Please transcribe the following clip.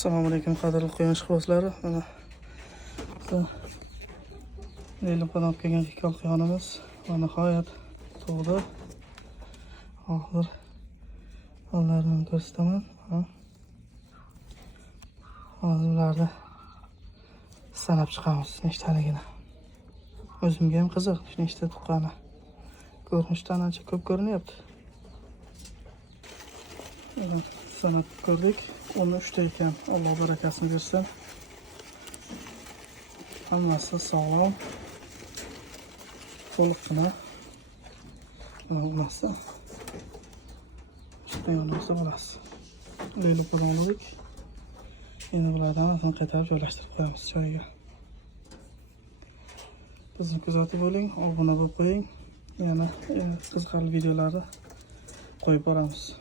Assalomu alaykum qadrli quyosh quvozlari. Mana Leyliqdan olib kelgan hikol quyonimiz va nihoyat tug'di. Hozir onlarni ko'rsataman. Hozir ularni sanab chiqamiz nechtaligini. O'zimga ham qiziq nechta tuqqani. Ko'rinishdan ancha ko'p ko'rinyapti. Sanab ko'rdik. 13 ta ekan. Alloh barakasini bersin. Hammasi sog'lom. To'liqqina. Mana bo'lmasa. Shunday bo'lsa bo'lasiz. Leyliq bo'lganlik. Endi bulardan hammasini qaytarib joylashtirib qo'yamiz joyiga. Bizni kuzatib bo'ling, obuna bo'lib qo'ying. Yana qiziqarli videolarni qo'yib boramiz.